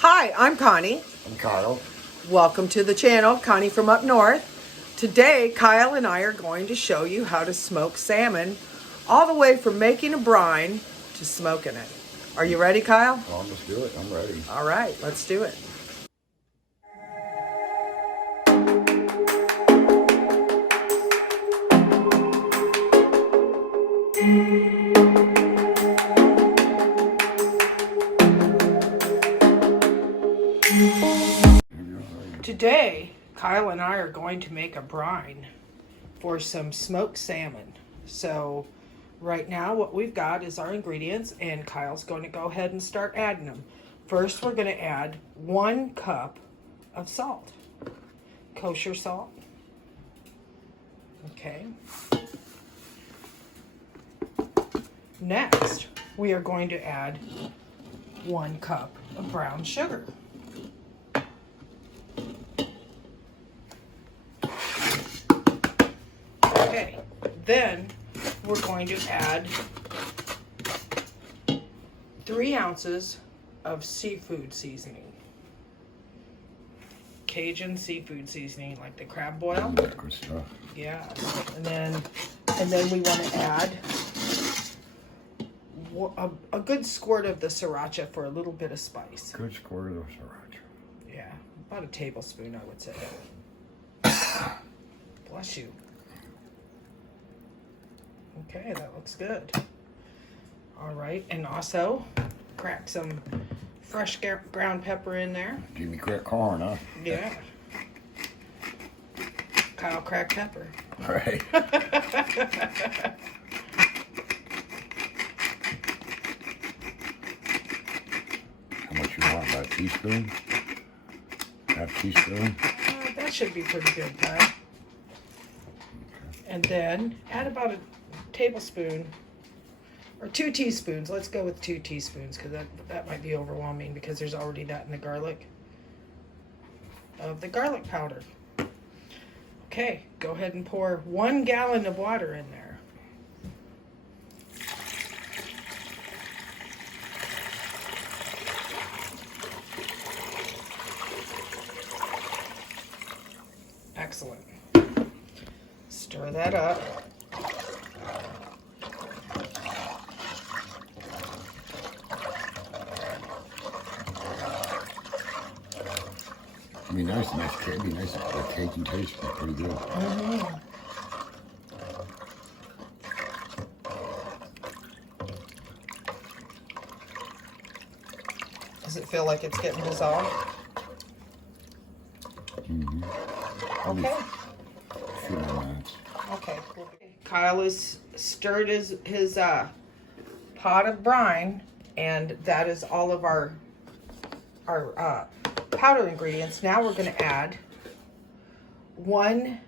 Hi, I'm Connie. I'm Kyle. Welcome to the channel, Connie from up north. Today, Kyle and I are going to show you how to smoke salmon, all the way from making a brine to smoking it. Are you ready, Kyle? Well, let's do it. I'm ready. All right, let's do it. Today, Kyle and I are going to make a brine for some smoked salmon. So right now what we've got is our ingredients, and Kyle's going to go ahead and start adding them. First, we're going to add 1 cup of salt, kosher salt. Okay. Next, we are going to add 1 cup of brown sugar. Okay, then we're going to add 3 ounces of seafood seasoning. Cajun seafood seasoning, like the crab boil. Good stuff. Yeah, and then we want to add a good squirt of the sriracha for a little bit of spice. Good squirt of sriracha. Yeah, about a tablespoon, I would say. Bless you. Okay, that looks good. All right, and also crack some fresh ground pepper in there. Give me crack corn, huh? Yeah. Kyle cracked pepper. All right. How much you want? About a teaspoon? Half teaspoon? That should be pretty good, Kyle. Okay. And then add about a tablespoon or 2 teaspoons. Let's go with 2 teaspoons because that might be overwhelming because there's already that in the garlic. Of the garlic powder. Okay, go ahead and pour 1 gallon of water in there. Excellent. Stir that up. It'd be nice if the Cajun taste be pretty good. Mm-hmm. Does it feel like it's getting dissolved? Mm-hmm. Okay. A few more minutes. Okay. Kyle has stirred his pot of brine, and that is all of our powder ingredients. Now we're going to add one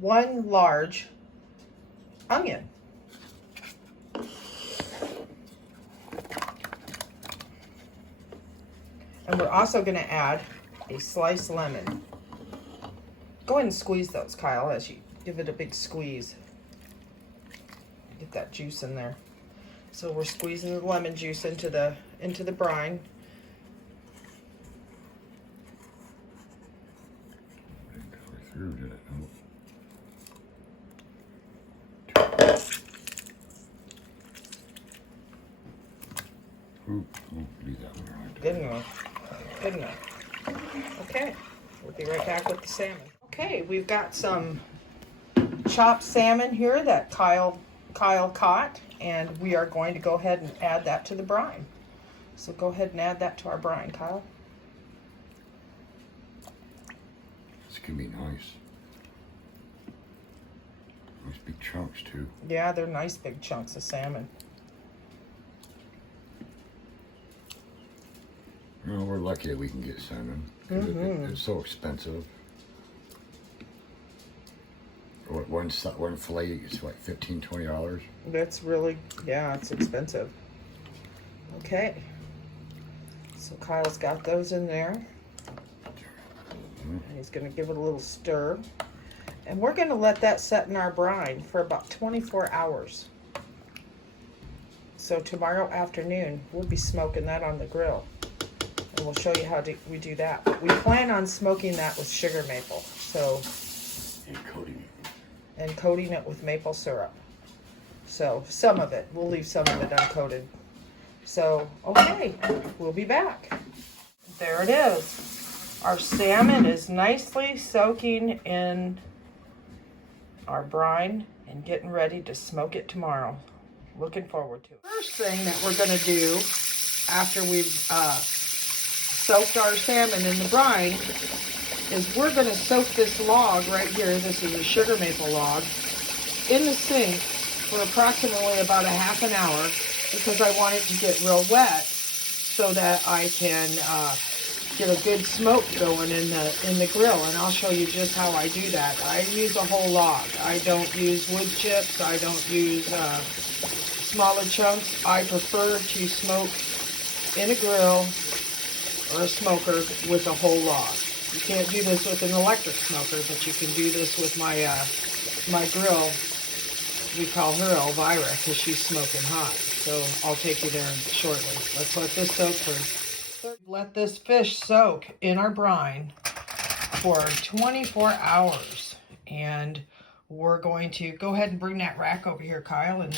large onion. And we're also going to add a sliced lemon. Go ahead and squeeze those, Kyle, as you give it a big squeeze. Get that juice in there. So we're squeezing the lemon juice into the brine. Leave that one right there. Good enough. Good enough. Okay, we'll be right back with the salmon. Okay, we've got some chopped salmon here that Kyle caught, and we are going to go ahead and add that to the brine. So go ahead and add that to our brine, Kyle. This can be nice. Nice big chunks too. Yeah, they're nice big chunks of salmon. You know, we're lucky that we can get salmon. It's so expensive. One fillet is like $15–20. That's really, yeah, it's expensive. Okay. So Kyle's got those in there. And he's going to give it a little stir. And we're going to let that set in our brine for about 24 hours. So tomorrow afternoon, we'll be smoking that on the grill. we'll show you how we do that. But we plan on smoking that with sugar maple, so and coating it with maple syrup. So some of it, we'll leave some of it uncoated. So okay, we'll be back. There it is. Our salmon is nicely soaking in our brine and getting ready to smoke it tomorrow. Looking forward to it. First thing that we're going to do after we've soaked our salmon in the brine is we're going to soak this log right here, this is a sugar maple log, in the sink for approximately about a half an hour because I want it to get real wet so that I can get a good smoke going in the grill, and I'll show you just how I do that. I use a whole log. I don't use wood chips. I don't use smaller chunks. I prefer to smoke in a grill or a smoker with a whole log. You can't do this with an electric smoker, but you can do this with my my grill. We call her Elvira because she's smoking hot. So I'll take you there shortly. Let's let this soak for. Let this fish soak in our brine for 24 hours. And we're going to go ahead and bring that rack over here, Kyle, and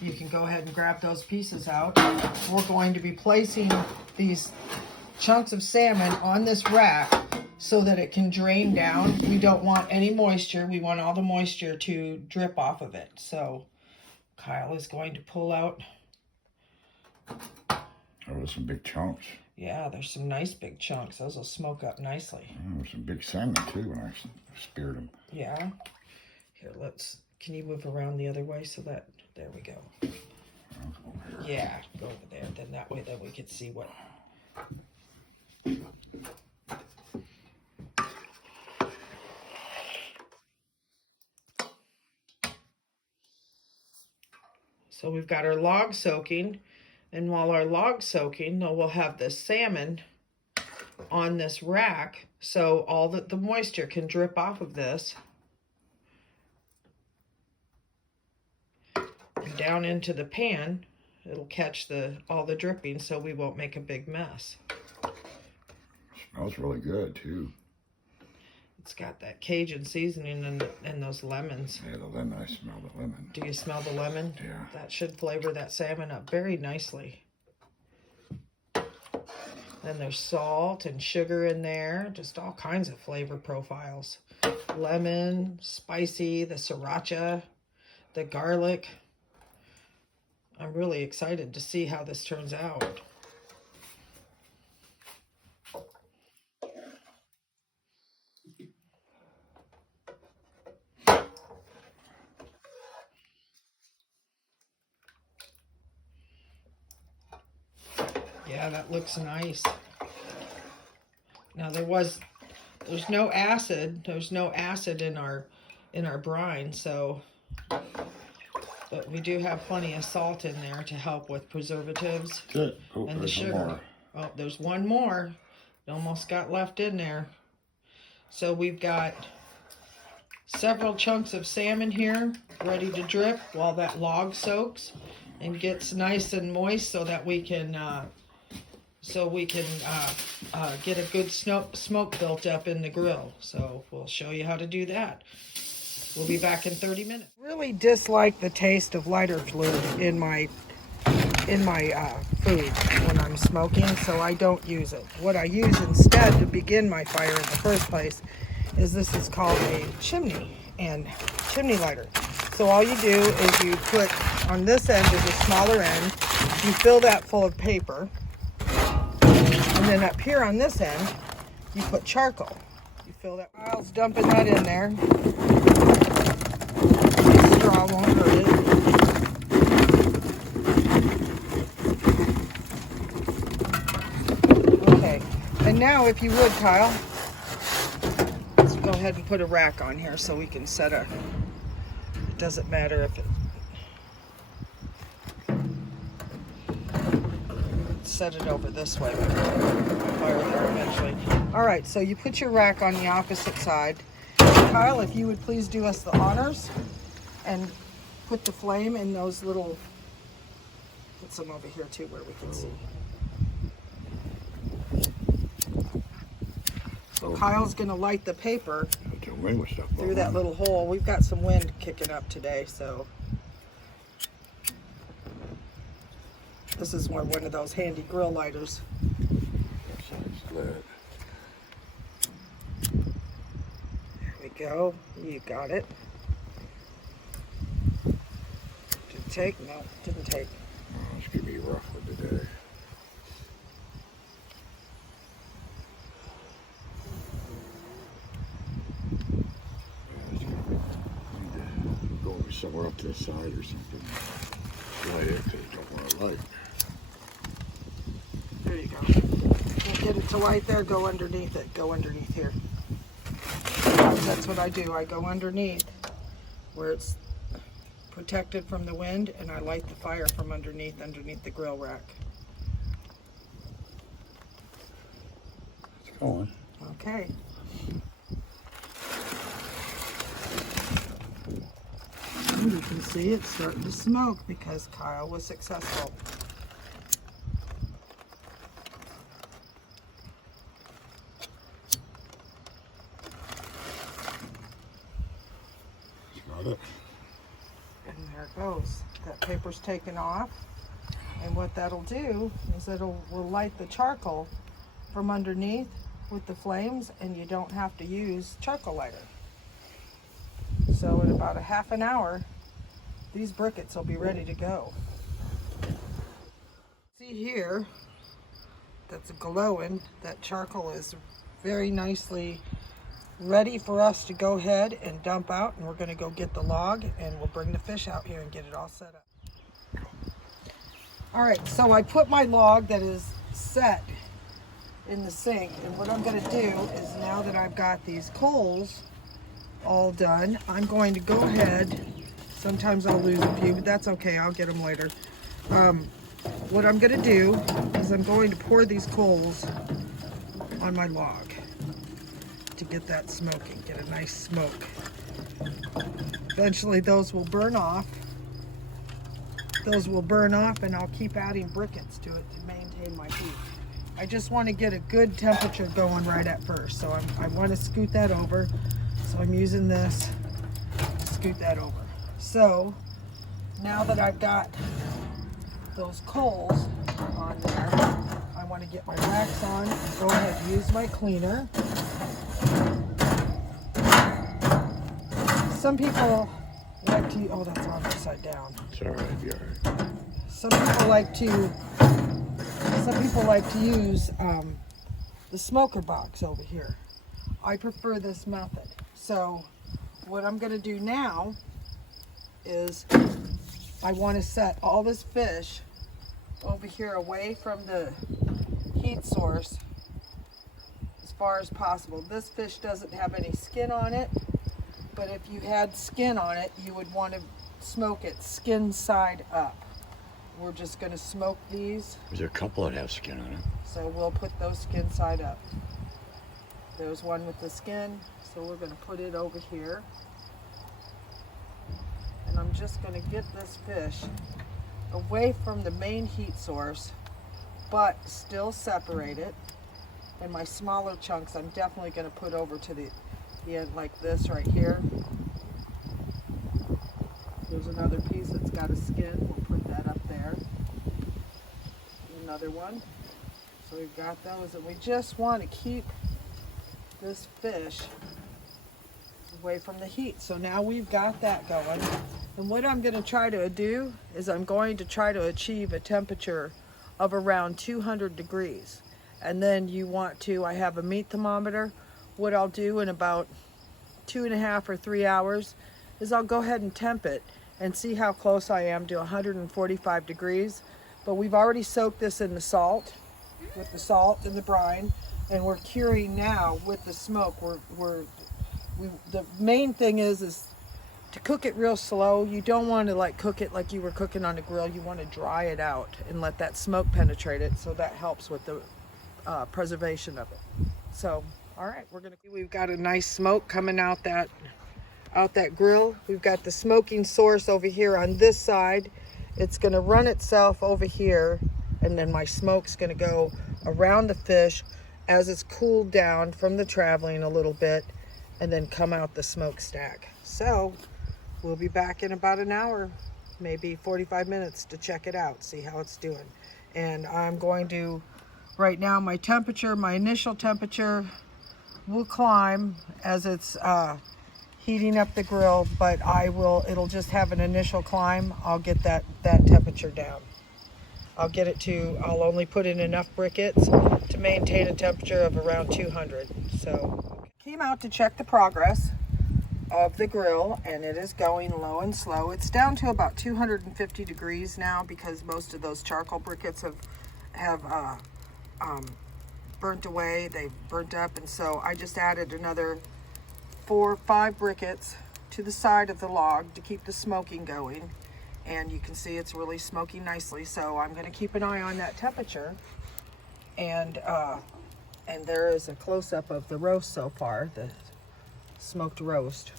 you can go ahead and grab those pieces out. We're going to be placing these chunks of salmon on this rack so that it can drain down. We don't want any moisture. We want all the moisture to drip off of it. So Kyle is going to pull out. Oh, there's some big chunks. Yeah, there's some nice big chunks. Those will smoke up nicely. Oh, there's some big salmon too when I speared them. Yeah. Here, can you move around the other way so that, there we go. Yeah, go over there. Then that way we can see what. So we've got our log soaking, and while our log's soaking, we'll have the salmon on this rack so all the moisture can drip off of this and down into the pan. It'll catch all the dripping so we won't make a big mess. Smells really good too. It's got that Cajun seasoning and those lemons. Yeah, the lemon. I smell the lemon. Do you smell the lemon? Yeah. That should flavor that salmon up very nicely. Then there's salt and sugar in there, just all kinds of flavor profiles. Lemon, spicy, the sriracha, the garlic. I'm really excited to see how this turns out. Yeah, that looks nice. Now there's no acid. There's no acid in our brine, so but we do have plenty of salt in there to help with preservatives and the sugar. Oh, there's one more. It almost got left in there. So we've got several chunks of salmon here ready to drip while that log soaks and gets nice and moist so that we can get a good smoke built up in the grill. So we'll show you how to do that. We'll be back in 30 minutes. Really dislike the taste of lighter fluid in my food when I'm smoking, so I don't use it. What I use instead to begin my fire in the first place is this is called a chimney lighter. So all you do is you put on this end is a smaller end, you fill that full of paper, and then up here on this end you put charcoal. You fill that. Kyle's dumping that in there. Straw won't hurt it. Okay, and now if you would, Kyle, let's go ahead and put a rack on here so we can set it doesn't matter if set it over this way, but fire there eventually. All right, so you put your rack on the opposite side. Kyle, if you would please do us the honors and put the flame in those little, put some over here too where we can see. So Kyle's gonna light the paper through that little hole. We've got some wind kicking up today, so this is one of those handy grill lighters. That sounds good. There we go. You got it. Did it take? No, didn't take. Oh, it's gonna be rough with today. Go somewhere up to the side or something. Light it because you don't want to light. There you go. Can't get it to light there, go underneath it. Go underneath here. That's what I do. I go underneath where it's protected from the wind, and I light the fire from underneath the grill rack. It's going. Okay. And you can see it's starting to smoke because Kyle was successful. Got it. And there it goes. That paper's taken off. And what that'll do is will light the charcoal from underneath with the flames, and you don't have to use charcoal lighter. So in about a half an hour, these briquettes will be ready to go. See here, that's glowing. That charcoal is very nicely ready for us to go ahead and dump out, and we're going to go get the log, and we'll bring the fish out here and get it all set up. All right, so I put my log that is set in the sink, and what I'm going to do is, now that I've got these coals all done, I'm going to go ahead. Sometimes I'll lose a few, but that's okay. I'll get them later. What I'm going to do is I'm going to pour these coals on my log to get that smoking, get a nice smoke. Eventually those will burn off. Those will burn off, and I'll keep adding briquettes to it to maintain my heat. I just want to get a good temperature going right at first, so I want to scoot that over. So I'm using this to scoot that over. So now that I've got those coals on there, I want to get my racks on and go ahead and use my cleaner. Some people like to, oh, that's on upside down. It's all right, it'll be all right. Some people like to use the smoker box over here. I prefer this method. So what I'm going to do now is I want to set all this fish over here away from the heat source as far as possible. This fish doesn't have any skin on it, but if you had skin on it, you would want to smoke it skin side up. We're just going to smoke these. There's a couple that have skin on it. So we'll put those skin side up. There's one with the skin, so we're going to put it over here. And I'm just going to get this fish away from the main heat source, but still separate it. And my smaller chunks I'm definitely going to put over to the end like this right here. There's another piece that's got a skin. We'll put that up there. Another one. So we've got those, and we just want to keep this fish away from the heat. So now we've got that going. And what I'm going to try to do is I'm going to try to achieve a temperature of around 200 degrees. And then you want to, I have a meat thermometer. What I'll do in about 2.5 or 3 hours is I'll go ahead and temp it and see how close I am to 145 degrees. But we've already soaked this in the salt, with the salt and the brine, and we're curing now with the smoke. The main thing is to cook it real slow. You don't want to like cook it like you were cooking on a grill. You want to dry it out and let that smoke penetrate it, so that helps with the preservation of it. So, all right, we've got a nice smoke coming out that grill. We've got the smoking source over here on this side. It's going to run itself over here, and then my smoke's going to go around the fish as it's cooled down from the traveling a little bit, and then come out the smokestack. So we'll be back in about an hour, maybe 45 minutes, to check it out, see how it's doing. And I'm going to, right now, my initial temperature will climb as it's heating up the grill, but it'll just have an initial climb. I'll get that temperature down. I'll only put in enough briquettes to maintain a temperature of around 200. So, came out to check the progress of the grill, and it is going low and slow. It's down to about 250 degrees now because most of those charcoal briquettes have burnt away. They've burnt up, and so I just added another 4 or 5 briquettes to the side of the log to keep the smoking going. And you can see it's really smoking nicely, so I'm going to keep an eye on that temperature. And there is a close-up of the roast so far, the smoked roast.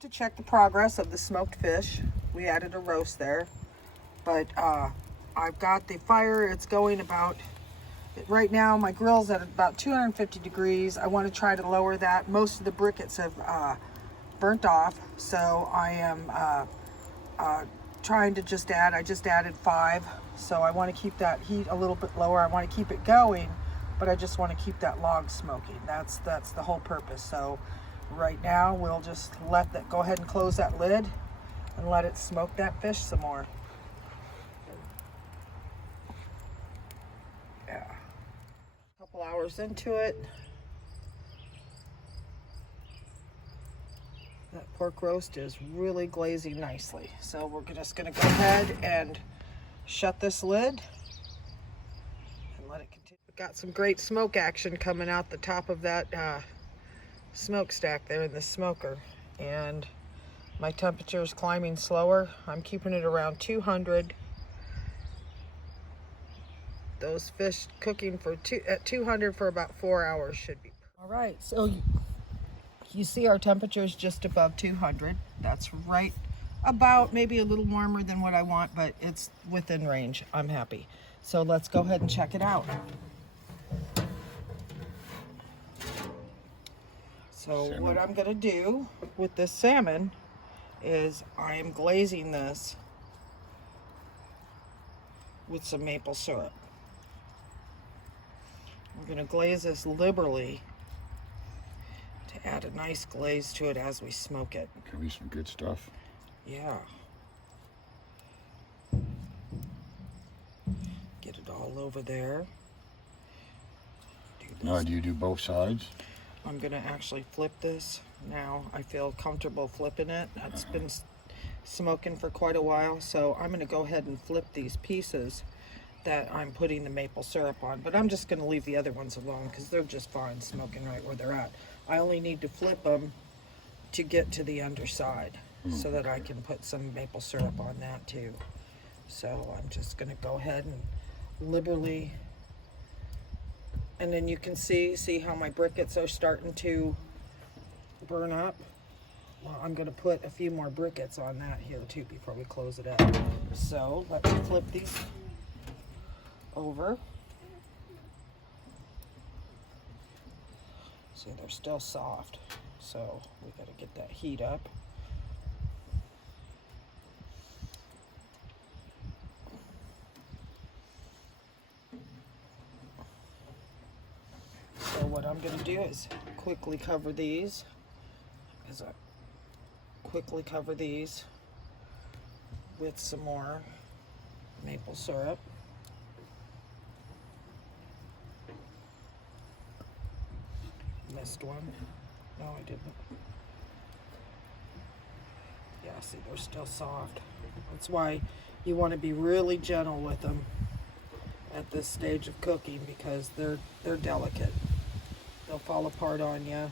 To check the progress of the smoked fish, we added a roast there, but I've got the fire. It's going about, right now my grill's at about 250 degrees. I want to try to lower that. Most of the briquettes have burnt off, so I am trying to I just added 5, so I want to keep that heat a little bit lower. I want to keep it going, but I just want to keep that log smoking. That's the whole purpose. So right now we'll just go ahead and close that lid and let it smoke that fish some more. Yeah, a couple hours into it, that pork roast is really glazing nicely. So we're just going to go ahead and shut this lid and let it continue. We've got some great smoke action coming out the top of that smokestack there in the smoker, and my temperature is climbing slower. I'm keeping it around 200. Those fish cooking at 200 for about 4 hours should be. All right, so you see our temperature is just above 200. That's right about, maybe a little warmer than what I want, but it's within range. I'm happy. So let's go ahead and check it out. So what I'm going to do with this salmon is I am glazing this with some maple syrup. We're going to glaze this liberally to add a nice glaze to it as we smoke it. Can be some good stuff. Yeah. Get it all over there. Now, do you do both sides? I'm going to actually flip this now. I feel comfortable flipping it. It's been smoking for quite a while, so I'm going to go ahead and flip these pieces that I'm putting the maple syrup on. But I'm just going to leave the other ones alone because they're just fine smoking right where they're at. I only need to flip them to get to the underside so that I can put some maple syrup on that too. So I'm just going to go ahead and liberally. And then you can see how my briquettes are starting to burn up. Well, I'm going to put a few more briquettes on that here too before we close it up. So let's flip these over. See, they're still soft, so we got to get that heat up. So what I'm going to do is quickly cover these, with some more maple syrup. Missed one. No, I didn't. Yeah, see, they're still soft. That's why you want to be really gentle with them at this stage of cooking, because they're delicate. They'll fall apart on you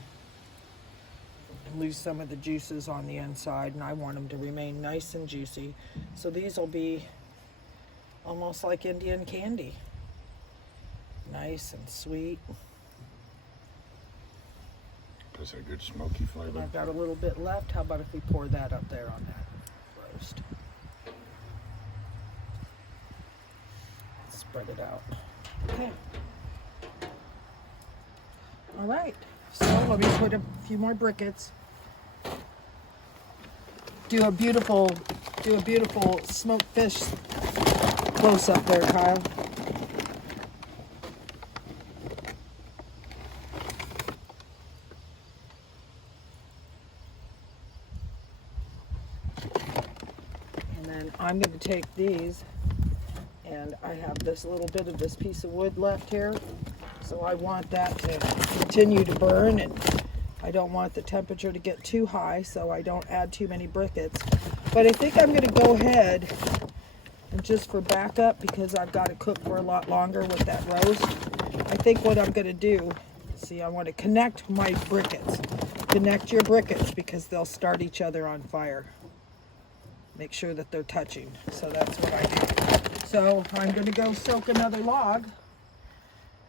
and lose some of the juices on the inside, and I want them to remain nice and juicy. So these will be almost like Indian candy. Nice and sweet. That's a good smoky flavor. I've got a little bit left. How about if we pour that up there on that roast? Spread it out. Okay. All right, so let me put a few more briquettes. Do a beautiful smoked fish close up there, Kyle. And then I'm going to take these, and I have this little bit of this piece of wood left here. So I want that to continue to burn, and I don't want the temperature to get too high, so I don't add too many briquettes. But I think I'm going to go ahead and just for backup, because I've got to cook for a lot longer with that roast, I think what I'm going to do, see, I want to connect my briquettes. Connect your briquettes because they'll start each other on fire. Make sure that they're touching. So that's what I do. So I'm going to go soak another log.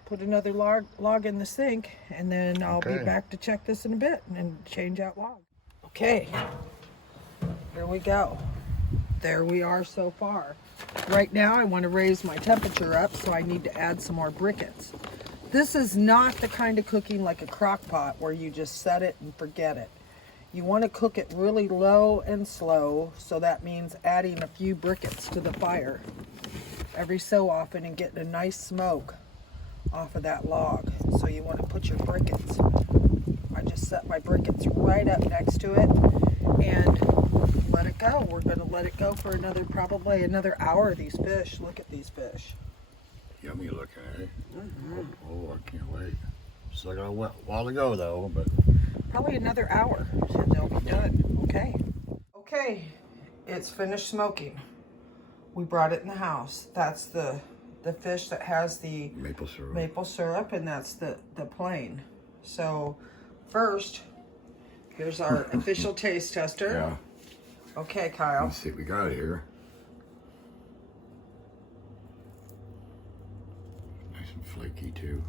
Put another log in the sink, and then I'll be back to check this in a bit and change out log. Okay, here we go. There we are so far. Right now I want to raise my temperature up, so I need to add some more briquettes. This is not the kind of cooking like a crock pot where you just set it and forget it. You want to cook it really low and slow, so that means adding a few briquettes to the fire every so often and getting a nice smoke off of that log. So you want to put your briquettes, I just set my briquettes right up next to it and let it go. We're going to let it go for probably another hour. These fish, look at these fish. Yummy looking, eh? Oh, I can't wait. Still got a while to go though, but probably another hour and they'll be done. Okay, it's finished smoking. We brought it in the house. That's the fish that has the maple syrup, and that's the plain. So first, here's our official taste tester. Yeah. Okay, Kyle. Let's see what we got here. Nice and flaky too.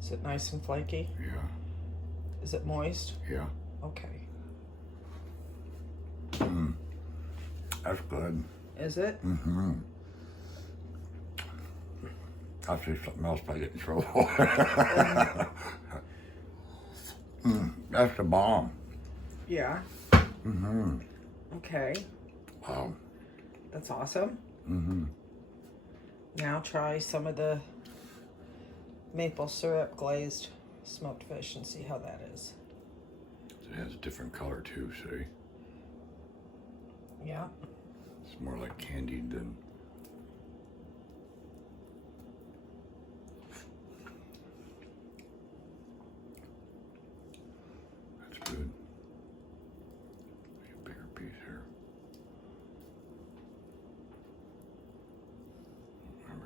Is it nice and flaky? Yeah. Is it moist? Yeah. Okay. That's good. Is it? Mm-hmm. I'll say something else if I get in trouble. That's the bomb. Yeah. Mm-hmm. Okay. Wow. That's awesome. Mm-hmm. Now try some of the maple syrup glazed smoked fish and see how that is. It has a different color too, see? Yeah. It's more like candied than... That's good. A bigger piece here.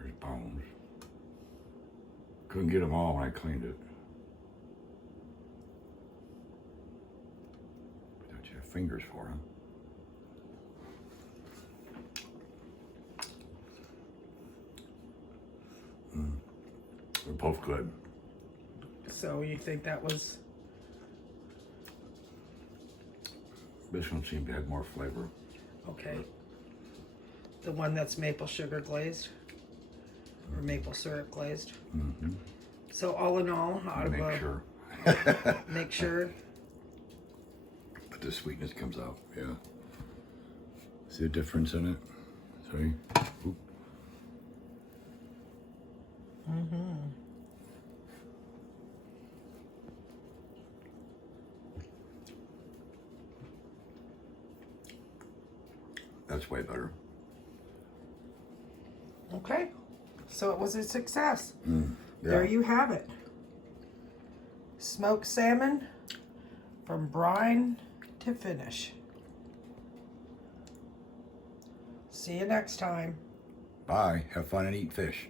There's bones. Couldn't get them all when I cleaned it. Don't you have fingers for them? They're both good. So you think that was... This one seemed to have more flavor. Okay. The one that's maple sugar glazed? Or maple syrup glazed? Mm-hmm. So all in all, out of Make sure. Make sure. But the sweetness comes out, yeah. See the difference in it? See? Oop. Mm-hmm. That's way better. Okay. So it was a success. Yeah. There you have it. Smoked salmon from brine to finish. See you next time. Bye. Have fun and eat fish.